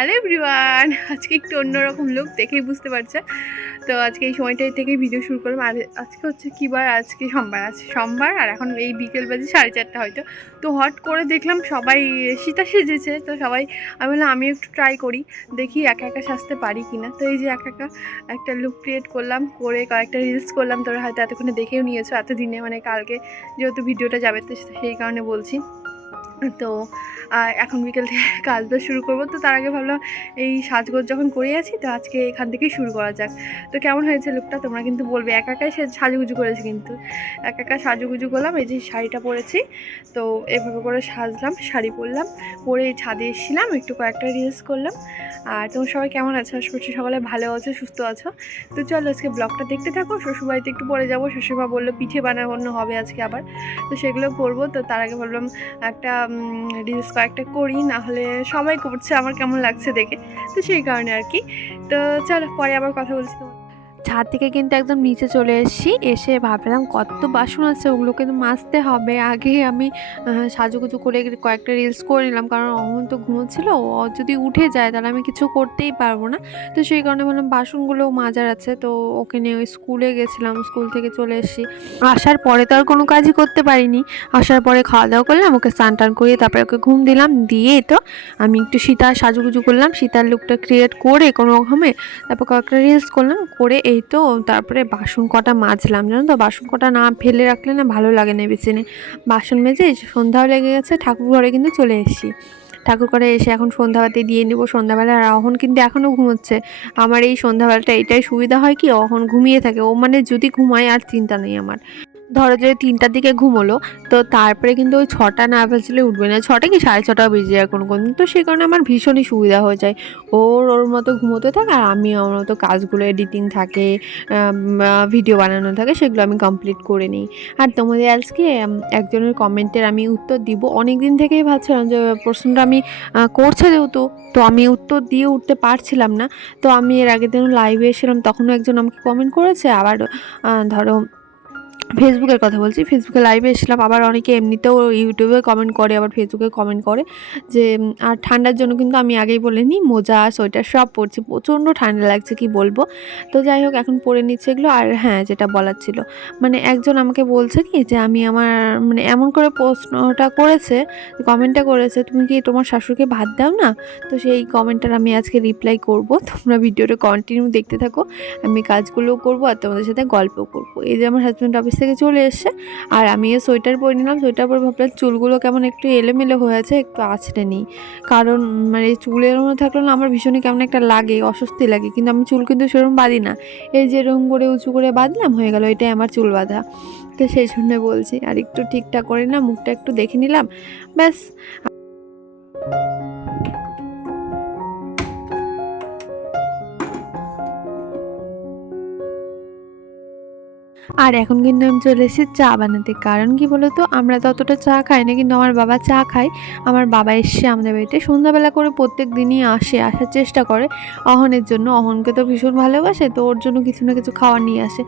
Hello everyone, আজকে একটু অন্যরকম লুক দেখেই বুঝতে পারছে। তো আজকে এই সময়টাই থেকে ভিডিও শুরু করলাম। আর আজকে হচ্ছে কী বার? আজকে সোমবার। আছে সোমবার আর এখন এই বিকেল বাজে সাড়ে চারটা হয়তো। তো হট করে দেখলাম সবাই সীতা সেজেছে। তো সবাই, আমি বললাম আমি একটু ট্রাই করি, দেখি একা একা সাজতে পারি কি না তো এই যে একা একা একটা লুক ক্রিয়েট করলাম, করে কয়েকটা রিলস করলাম। তোরা হয়তো এতক্ষণে দেখেও নিয়েছো। এতদিনে মানে কালকে যেহেতু ভিডিওটা যাবে, তো সেই কারণে বলছি। তো আর এখন বিকেল থেকে কাজটা শুরু করব। তো তার আগে ভাবলাম এই সাজগোজ যখন করে আছি, তো আজকে এখান থেকেই শুরু করা যাক। তো কেমন হয়েছে লুকটা তোমরা কিন্তু বলবে, একা একাই সে সাজুগুজু করেছি কিন্তু। একা একা সাজুগুজু করলাম, এই যে শাড়িটা পরেছি। তো এভাবে করে সাজলাম, শাড়ি পরলাম, পরে ছাদে এসেছিলাম, একটু কয়েকটা রিলস করলাম। আর তোমরা সবাই কেমন আছো? আশা সকালে ভালো আছো, সুস্থ আছো। তো চলো আজকে ব্লগটা দেখতে থাকো। শ্বশুরবাড়িতে একটু পরে যাব। শ্বশুরমা বলল, পিঠে বানানো হবে আজকে আবার। তো সেগুলো করব। তো তার আগে ভাবলাম একটা রিলস কয়েকটা করি না হলে সবাই করছে, আমার কেমন লাগছে দেখে। তো সেই কারণে আর কি। তো চলো, পরে আবার কথা বলছি তোমার ছাদ থেকে কিন্তু একদম নিচে চলে এসেছি। এসে ভাবলাম কত বাসন আছে, ওগুলো কিন্তু মাজতে হবে। আগে আমি সাজুগুজু করে কয়েকটা রিলস করে নিলাম, কারণ অমন তো ঘুমোচ্ছিল, ও যদি উঠে যায় তাহলে আমি কিছু করতেই পারব না। তো সেই কারণে বললাম বাসনগুলো মাজার আছে, তো ওকে নিয়ে ওই স্কুলে গেছিলাম স্কুল থেকে চলে এসেছি। আসার পরে তো আর কোনো কাজই করতে পারিনি। আসার পরে খাওয়া দাওয়া করলাম, ওকে স্নান টান করিয়ে তারপরে ওকে ঘুম দিলাম। দিয়ে তো আমি একটু সীতার সাজুগুজু করলাম, সীতার লুকটা ক্রিয়েট করে কোনো রকমে তারপর কয়েকটা রিলস করলাম, করে এই তো, তারপরে বাসন কটা মাজলাম, জানো তো? বাসন কটা না ফেলে রাখলে না ভালো লাগে না বেচিনে বাসন মেজে সন্ধ্যাও লেগে গেছে, ঠাকুর ঘরে কিন্তু চলে এসেছি। ঠাকুর করে এসে এখন সন্ধ্যাবাতি দিয়ে নেব সন্ধ্যাবেলা, আর অহন কিন্তু এখনও ঘুমোচ্ছে। আমার এই সন্ধ্যাবেলাটা এটাই সুবিধা হয় কি, অহন ঘুমিয়ে থাকে। ও মানে যদি ঘুমায়, আর চিন্তা নেই আমার। ধরো যে তিনটার দিকে ঘুমোলো, তো তারপরে কিন্তু ওই ছটা না বাজলে উঠবে না। ছটা কি? সাড়ে ছটাও বেজে যায় কোনো কোনো। তো সেই কারণে আমার ভীষণই সুবিধা হয়ে যায়। ওর ওর মতো ঘুমোতে থাকে আর আমি আমার মতো কাজগুলো এডিটিং থাকে ভিডিও বানানো থাকে, সেগুলো আমি কমপ্লিট করে নিই। আর তোমাদের আজকে একজনের কমেন্টের আমি উত্তর দিব। অনেক দিন থেকেই ভাবছিলাম যে, প্রশ্নটা আমি করছে যেহেতু, তো আমি উত্তর দিয়ে উঠতে পারছিলাম না। তো আমি এর আগের দিন লাইভে এসেছিলাম, তখনও একজন আমাকে কমেন্ট করেছে। আবার ধরো ফেসবুকের কথা বলছি। ফেসবুকে লাইভে এসেছিলাম। আবার অনেকে এমনিতেও ইউটিউবে কমেন্ট করে, আবার ফেসবুকে কমেন্ট করে যে আর ঠান্ডার জন্য কিন্তু আমি আগেই বলে নিই, মোজা, সোয়েটার সব পরছি। প্রচণ্ড ঠান্ডা লাগছে, কি বলব? তো যাই হোক, এখন পরে নিচ্ছে এগুলো। আর হ্যাঁ যেটা বলার ছিল মানে একজন আমাকে বলছে কি, যে আমি আমার মানে এমন করে প্রশ্নটা করেছে কমেন্টটা করেছে, তুমি কি তোমার শাশুড়িকে ভাত দাও না? তো সেই কমেন্টটার আমি আজকে রিপ্লাই করব। তোমরা ভিডিওটা কন্টিনিউ দেখতে থাকো। আমি কাজগুলোও করব আর তোমাদের সাথে গল্পও করব। এই যে আমার হাজব্যান্ড অফিস থেকে চলে এসছে আর আমি এই সোয়েটার পরে নিলাম। সোয়েটার পরে ভাবলাম চুলগুলো কেমন একটু এলোমেলো হয়ে আছে একটু আছড়ে নিই। কারণ মানে এই চুল এলোমেলো থাকলে না আমার ভীষণই কেমন একটা লাগে, অস্বস্তি লাগে। কিন্তু আমি চুল কিন্তু সেরকম বাঁধি না। এই যে এরকম করে উঁচু করে বাঁধলাম, হয়ে গেল এটাই আমার চুল বাঁধা। তো সেই জন্য বলছি, আর একটু ঠিকঠাক করে না, মুখটা একটু দেখে নিলাম, ব্যাস। আর এখন কিন্তু আমি চলে এসেছি চা বানাতে। কারণ কি বলতো? আমরা ততটা চা খাই না, কিন্তু আমার বাবা চা খায়। আমার বাবা এসছে আমাদের বাড়িতে সন্ধ্যাবেলা করে প্রত্যেক দিনই আসে, আসার চেষ্টা করে। অহনের জন্য। অহনকে তো ভীষণ ভালোবাসে, তো ওর জন্য কিছু না কিছু খাওয়ার নিয়ে আসে।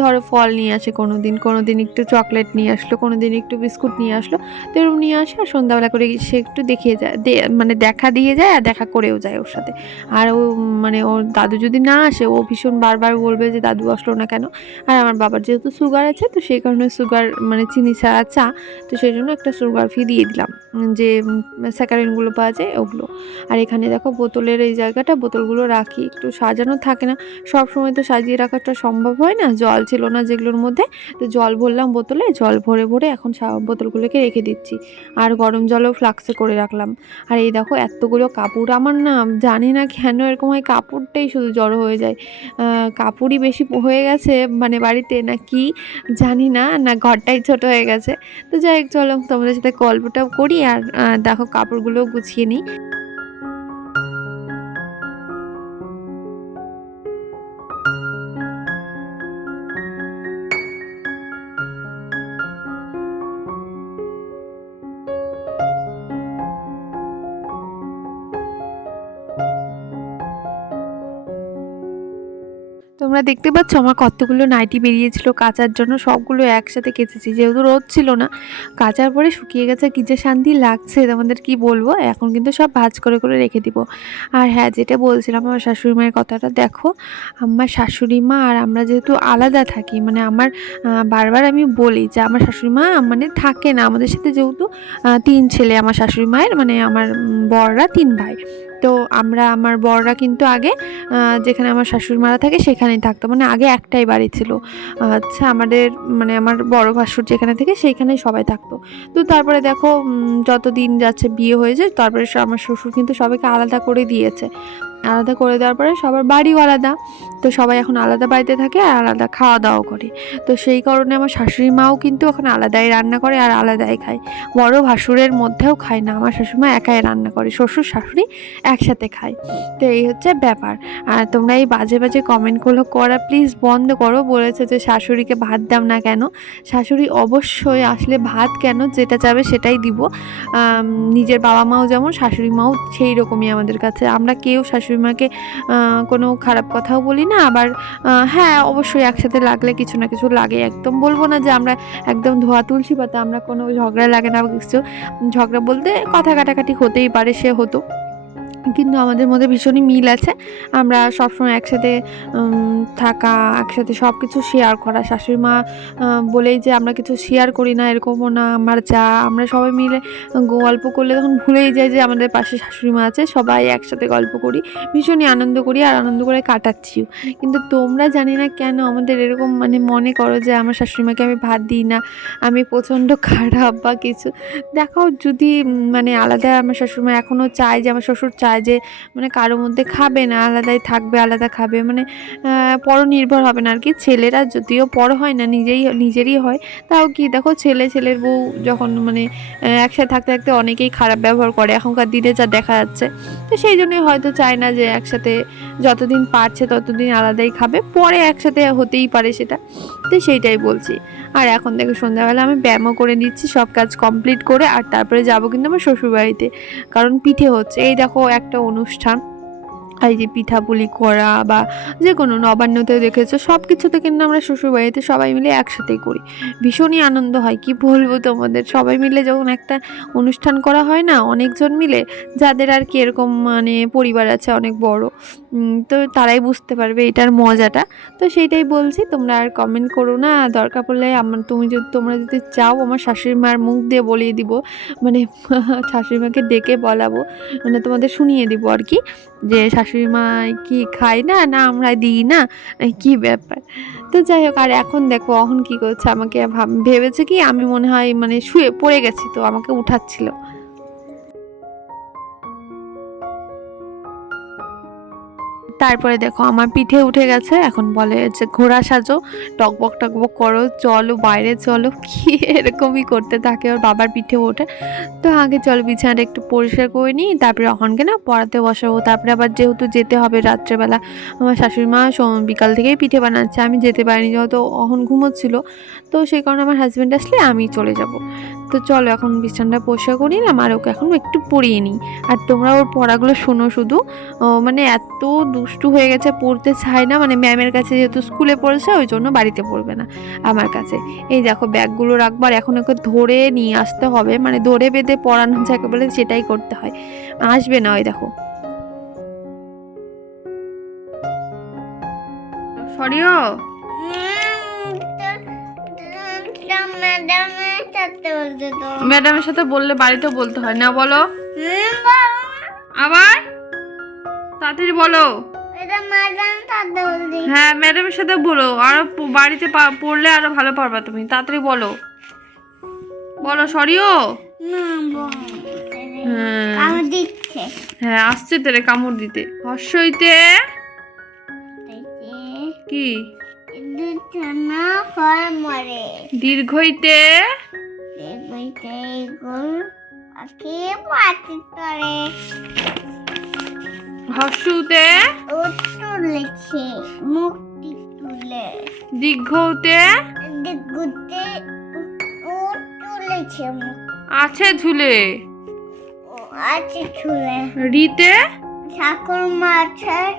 ধরো ফল নিয়ে আসে কোনো দিন কোনো দিন একটু চকলেট নিয়ে আসলো কোনো দিন একটু বিস্কুট নিয়ে আসলো, তো এরকম নিয়ে আসে আর সন্ধ্যাবেলা করে সে একটু দেখিয়ে যায় মানে দেখা দিয়ে যায় আর দেখা করেও যায় ওর সাথে। আর ও মানে ওর দাদু যদি না আসে, ও ভীষণ বারবার বলবে যে, দাদু আসলো না কেন? আর আমার বাবার যেহেতু সুগার আছে, তো সেই কারণে সুগার মানে চিনি ছাড়া চা, তো সেই জন্য একটা সুগার ফি দিয়ে দিলাম। যে স্যাকারিনগুলো পাওয়া যায়, ওগুলো। আর এখানে দেখো বোতলের এই জায়গাটা, বোতলগুলো রাখি, একটু সাজানো থাকে না। সব সময় তো সাজিয়ে রাখাটা সম্ভব হয় না, জল ছিল না যেগুলোর মধ্যে। তো জল ভরলাম বোতলে, জল ভরে ভরে এখন বোতলগুলোকে রেখে দিচ্ছি। আর গরম জলও ফ্লাক্সে করে রাখলাম। আর এই দেখো এতগুলো কাপড়, আমার না জানি না কেন এরকম হয়, কাপড়টাই শুধু জড়ো হয়ে যায়। কাপড়ই বেশি হয়ে গেছে মানে বাড়িতে না কি জানি না না ঘরটাই ছোট হয়ে গেছে। তো যাই হোক, চলো তোমাদের সাথে গল্পটাও করি আর দেখো কাপড়গুলোও গুছিয়ে নিই। তোমরা দেখতে পাচ্ছ আমার কতগুলো নাইটি বেরিয়েছিল, কাচার জন্য সবগুলো একসাথে কেচেছি, যেহেতু রোদ ছিল না। কাচার পরে শুকিয়ে গেছে, কী যে শান্তি লাগছে, তোমাদের কি বলব? এখন কিন্তু সব ভাজ করে করে রেখে দিব। আর হ্যাঁ যেটা বলছিলাম আমার শাশুড়ি মায়ের কথাটা, দেখো, আমার শাশুড়ি মা আর আমরা যেহেতু আলাদা থাকি মানে আমার বারবার আমি বলি যে আমার শাশুড়ি মা মানে থাকে না। আমাদের সাথে যেহেতু তিন ছেলে, আমার শাশুড়ি মায়ের মানে আমার বড়রা তিন ভাই। তো আমরা, আমার বড়রা কিন্তু আগে যেখানে আমার শাশুড়ি মারা থাকে সেখানেই থাকতো। মানে আগে একটাই বাড়ি ছিল। আচ্ছা আমাদের মানে আমার বড় ভাসুর যেখানে থেকে সেইখানেই সবাই থাকতো। তো তারপরে দেখো যতদিন যত দিন যাচ্ছে বিয়ে হয়েছে, তারপরে আমার শ্বশুর কিন্তু সবাইকে আলাদা করে দিয়েছে। আলাদা করে দেওয়ার পরে সবার বাড়িও আলাদা। তো সবাই এখন আলাদা বাড়িতে থাকে আর আলাদা খাওয়া দাওয়া করে। তো সেই কারণে আমার শাশুড়ি মাও কিন্তু এখন আলাদাই রান্না করে আর আলাদাই খায়। বড় ভাসুরের মধ্যেও খায় না, আমার শাশুড়ি মা একাই রান্না করে, শ্বশুর, শাশুড়ি একসাথে খায়। তো এই হচ্ছে ব্যাপার। আর তোমরা এই বাজে বাজে কমেন্টগুলো করা প্লিজ বন্ধ করো, বলেছে যে শাশুড়িকে ভাত দাম না কেন? শাশুড়ি অবশ্যই আসলে ভাত কেন যেটা চাবে সেটাই দিব। নিজের বাবা মাও যেমন, শাশুড়ি মাও সেই রকমই আমাদের কাছে। আমরা কেউ শাশুড়ি মাকে আহ, কোনো খারাপ কথাও বলি না। আবার হ্যাঁ অবশ্যই একসাথে লাগলে কিছু না কিছু লাগে। একদম বলব না যে আমরা একদম ধোয়া বা পাতা আমরা কোনো ঝগড়া লাগে না। কিছু ঝগড়া বলতে কথা কাটাকাটি হতেই পারে সে হতো। কিন্তু আমাদের মধ্যে ভীষণই মিল আছে। আমরা সবসময় একসাথে থাকা, একসাথে সব কিছু শেয়ার করা। শাশুড়ি মা বলেই যে আমরা কিছু শেয়ার করি না, এরকমও না। আমার যা, আমরা সবাই মিলে গল্প করলে তখন ভুলেই যাই যে আমাদের পাশে শাশুড়ি মা আছে। সবাই একসাথে গল্প করি, ভীষণই আনন্দ করি আর আনন্দ করে কাটাচ্ছিও। কিন্তু তোমরা জানি না কেন আমাদের এরকম মানে মনে করো যে আমার শাশুড়ি মাকে আমি ভাত দিই না, আমি প্রচণ্ড খারাপ বা কিছু। দেখো যদি মানে আলাদা আমার শাশুড়ি মা এখনও চায় যে আমার শ্বশুর চায় যে মানে কারোর মধ্যে খাবে না, আলাদাই থাকবে, আলাদা খাবে মানে পরনির্ভর হবে না আর কি ছেলেরা যদিও পর হয় না, নিজেই, নিজেরই হয়, তাও কি দেখো ছেলে, ছেলের বউ যখন মানে একসাথে থাকতে থাকতে অনেকেই খারাপ ব্যবহার করে, এখনকার দিনে যা দেখা যাচ্ছে। তো সেই জন্যই হয়তো চায় না যে একসাথে যতদিন পারছে ততদিন আলাদাই খাবে, পরে একসাথে হতেই পারে সেটা। তো সেইটাই বলছি। আর এখন দেখো সন্ধ্যাবেলা আমি ব্যায়ামও করে নিচ্ছি, সব কাজ কমপ্লিট করে, আর তারপরে যাব কিন্তু আমার শ্বশুরবাড়িতে, কারণ পিঠে হচ্ছে। এই দেখো একটা অনুষ্ঠান। এই যে পিঠাপুলি করা বা যে কোনো নবান্নতেও দেখেছ সব কিছুতে কিন্তু আমরা শ্বশুরবাড়িতে সবাই মিলে একসাথেই করি। ভীষণই আনন্দ হয়, কি বলব তোমাদের? সবাই মিলে যখন একটা অনুষ্ঠান করা হয় না, অনেকজন মিলে, যাদের আর কি এরকম মানে পরিবার আছে অনেক বড় তো তারাই বুঝতে পারবে এটার মজাটা। তো সেইটাই বলছি, তোমরা আর কমেন্ট করো না, দরকার পড়লে আমার, তুমি যদি, তোমরা যদি চাও আমার শাশুড়ি মার মুখ দিয়ে বলিয়ে দিব মানে শাশুড়ি মাকে ডেকে বলাবো মানে তোমাদের শুনিয়ে দিব আর কি, যে শাশুড়ি মা কি খাই না না আমরা দিই না? কি ব্যাপার? তো যাই হোক, আর এখন দেখো অহন কি করছে, আমাকে ভাব- ভেবেছে কি, আমি মনে হয় মানে শুয়ে পড়ে গেছি তো, আমাকে উঠাচ্ছিল। তারপরে দেখো আমার পিঠে উঠে গেছে, এখন বলে যে ঘোড়া সাজো, টকবক টকবক করো, চলো বাইরে চলো, কি এরকমই করতে থাকে ওর বাবার পিঠে ওঠে। তো আগে চলো বিছানাটা একটু পরিষ্কার করে নিই, তারপরে অহনকে না পড়াতে বসাবো, তারপরে আবার যেহেতু যেতে হবে রাত্রেবেলা, আমার শাশুড়ি মা বিকাল থেকেই পিঠে বানাচ্ছে, আমি যেতে পারিনি যেহেতু অহন ঘুমোচ্ছিল, তো সেই কারণে আমার হাজব্যান্ড আসলে আমি চলে যাব। তো চলো এখন বিছানাটা পরিষ্কার করি নিলাম, আর ওকে এখন একটু পড়িয়ে নিই। আর তোমরা ওর পড়াগুলো শোনো শুধু মানে এত দুষ্টু হয়ে গেছে পড়তে চায় না। মানে ম্যামের কাছে যেহেতু স্কুলে পড়েছে ওই জন্য বাড়িতে পড়বে না আমার কাছে। এই দেখো ব্যাগগুলো রাখব আর এখন ওকে ধরে নিয়ে আসতে হবে। মানে ধরে বেঁধে পড়ানো যাকে বলে সেটাই করতে হয়। আসবে না ওই দেখো। সরিও ম্যাডামের সাথে বললে বাড়িতেও বলতে হয়। না বলো। আবার? তাড়াতাড়ি বলো। হ্যাঁ ম্যাডামের সাথে বলো। আরও বাড়িতে পড়লে আরও ভালো পারবা তুমি। তাড়াতাড়ি বলো। বলো সরিও। হ্যাঁ। হ্যাঁ আসছে তোরে কামড় দিতে। হর্ষইতে কি? দীর্ঘইতে দেখতে পাখি পাখি হর্ষুতে ও তুলেছে মুক্তি তুলে। দীর্ঘতে ও তুলেছে আছে ঝুলে আছে ছুলে রিতে? ঠাকুর মাছের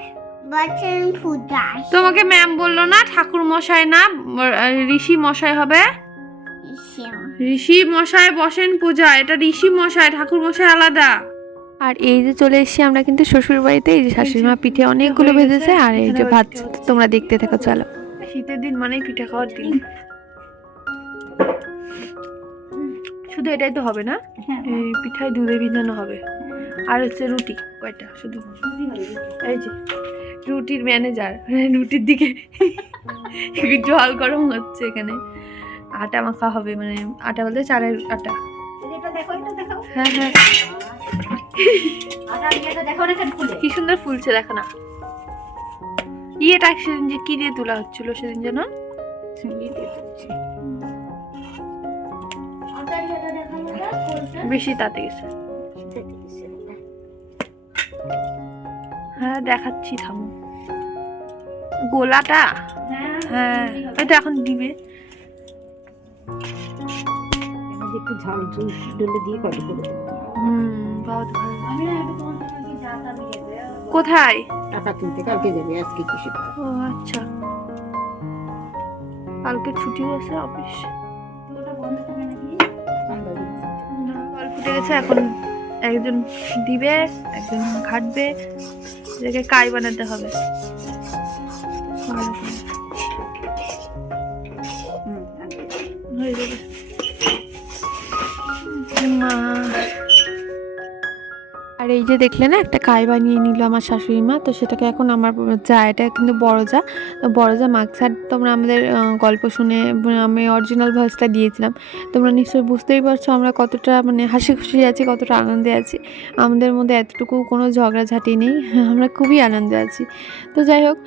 বচন পূজায় তোমাকে ম্যাম বলল না ঠাকুর মশাই না ঋষি মশাই হবে? ঋষি মশাই বসেন পূজা এটা ঋষি মশাই ঠাকুর মশাই আলাদা। আর এই যে চলে এসেছি আমরা কিন্তু শ্বশুর বাড়িতে এই যে শাশুড়ি মা পিঠে অনেকগুলো ভেজেছে আর এই যে ভাত তোমরা দেখতে থাকো চলো। শীতের দিন মানেই পিঠা খাওয়ার দিন। শুধু এটাই তো হবে না? এই পিঠায় দুধে ভিজানো হবে। আর হচ্ছে রুটি কয়টা? শুধু এই যে রুটির ম্যানেজার রুটির দিকে জল গরম হচ্ছে এখানে। আটা মাখা হবে মানে আটা বলতে চালের আটা। হ্যাঁ হ্যাঁ। কি সুন্দর ফুলছে দেখো না। ইয়েটা সেদিন যে কি দিয়ে তোলা হচ্ছিল সেদিন যেন? বেশি তাতে গেছে। হ্যাঁ দেখাচ্ছি থামো। গোলাটা? হ্যাঁ এটা এখন দিবে। একটু ঝাল ঝুল ডলে দিয়ে কত করে? হুম। কোথায়? টাকা তুলতে কালকে যাবে আজকে কিসে ও আচ্ছা। কালকে ছুটিও আছে অফিস। জল ফুটে গেছে এখন একজন দিবে একজন ঘাটবে এটাকে কাই বানাতে হবে। হয়ে যাবে। মা। আর এই যে দেখলে না, একটা কাই বানিয়ে নিল আমার শাশুড়ি মা, তো সেটাকে এখন আমার যা, এটা কিন্তু বড় যা, তো বড় যা মাকসার তোমরা আমাদের গল্প শুনে মানে আমি অরিজিনাল ভয়েসটা দিয়েছিলাম, তোমরা নিশ্চয়ই বুঝতেই পারছ আমরা কতটা মানে হাসি খুশি আছি, কতটা আনন্দে আছি। আমাদের মধ্যে এতটুকু কোনো ঝগড়াঝাটি নেই, আমরা খুবই আনন্দে আছি। তো যাই হোক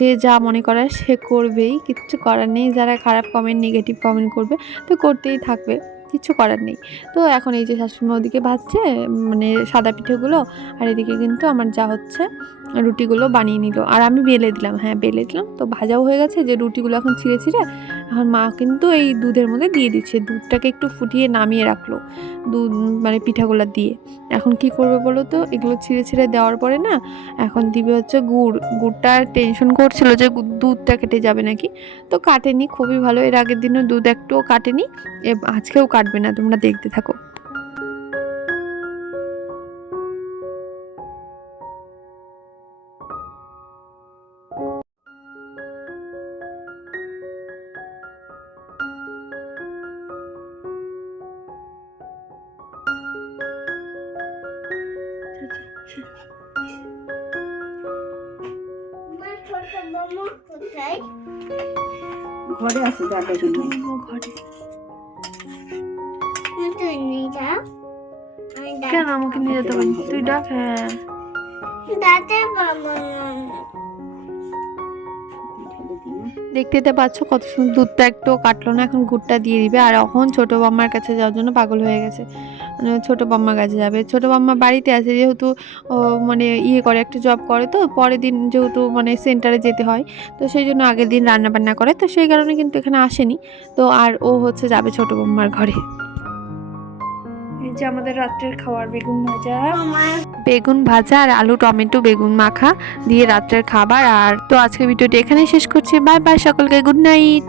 যে যা মনে করার সে করবেই, কিচ্ছু করার নেই, যারা খারাপ কমেন্ট নেগেটিভ কমেন্ট করবে, তো করতেই থাকবে। কিচ্ছু করার নেই। তো এখন এই যে শাশুড়িমা ওদিকে ভাজছে মানে সাদা পিঠেগুলো, আর এদিকে কিন্তু আমার যা হচ্ছে রুটিগুলো বানিয়ে নিল। আর আমি বেলে দিলাম হ্যাঁ বেলে দিলাম। তো ভাজাও হয়ে গেছে, যে রুটিগুলো এখন ছিঁড়ে ছিঁড়ে, এখন মা কিন্তু এই দুধের মধ্যে দিয়ে দিচ্ছে। দুধটাকে একটু ফুটিয়ে নামিয়ে রাখল, দুধ মানে পিঠাগুলো দিয়ে। এখন কি করবে বলো তো? এগুলো ছিঁড়ে ছিঁড়ে দেওয়ার পরে না, এখন দিবে হচ্ছে গুড়। গুড়টা টেনশন করছিল যে দুধটা কেটে যাবে নাকি? তো কাটেনি, খুবই ভালো। এর আগের দিনও দুধ একটুও কাটেনি। আজকেও কাটবে না, তোমরা দেখতে থাকো। ঘরে আছে দাদা জন্য ঘরে। তুই নিয়ে আমি কেন আমাকে নিয়ে যেতে পারি তুই ডাক হ্যাঁ। দাঁতে বাবা দেখতে তো পাচ্ছ কত সুন্দর দুধটা একটু কাটলো না, এখন গুড়টা দিয়ে দিবে। আর এখন ছোটো বাম্মার কাছে যাওয়ার জন্য পাগল হয়ে গেছে। মানে ছোটো বাম্মার কাছে যাবে। ছোটো বাম্মা বাড়িতে আছে, যেহেতু মানে ইয়ে করে, একটা জব করে তো, পরের দিন যেহেতু মানে সেন্টারে যেতে হয়, তো সেই জন্য আগের দিন রান্না বান্না করে, তো সেই কারণে কিন্তু এখানে আসেনি। তো আর ও হচ্ছে যাবে ছোটো বাম্মার ঘরে। যে আমাদের রাত্রের খাবার বেগুন ভাজা। বেগুন ভাজা আর আলু, টমেটো, বেগুন মাখা দিয়ে রাত্রের খাবার। আর তো আজকে ভিডিওটি এখানেই শেষ করছি। বাই বাই সকলকে, গুড নাইট।